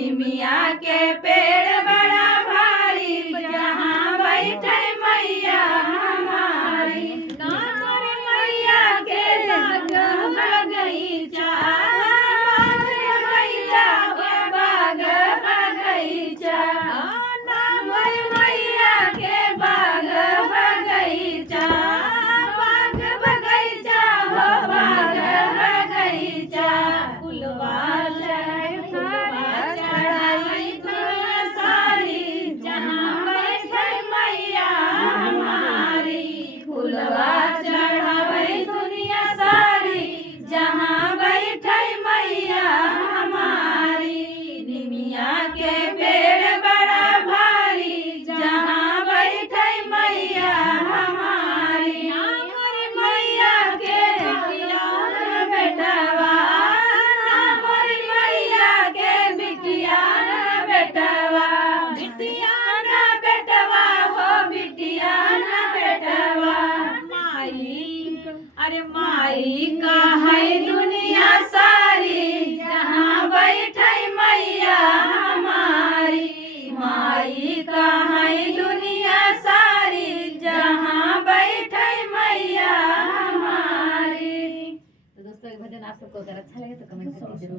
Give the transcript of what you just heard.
निमिया के पेड़ बड़ा भारी जहाँ बैठे मैया हमारी नागर मैया के नाग बगीचा मैया बाग बगीचा नागर मैया के बाग बगीचा बाग बगीचा हो बाग बगीचा फुलवा चढ़ाई दुनिया सारी जहाँ बैठे मैया हमारी फुलवा चढ़ाई दुनिया सारी जहाँ बैठे मैया हमारी निमिया के पेड़ बड़ा भारी जहाँ बैठे मैया हमारी नागर मैया के बेटवा नागर मैया के बिटिया बेटवा बिटिया ना बेटवा हो बिटिया ना बेटवा माई अरे माई का है दुनिया सारी जहाँ बैठे मैया हमारी माई का है दुनिया सारी जहाँ बैठे मैया हमारी। तो दोस्तों ये भजन आप सबको अगर अच्छा लगे तो कमेंट करके जरूर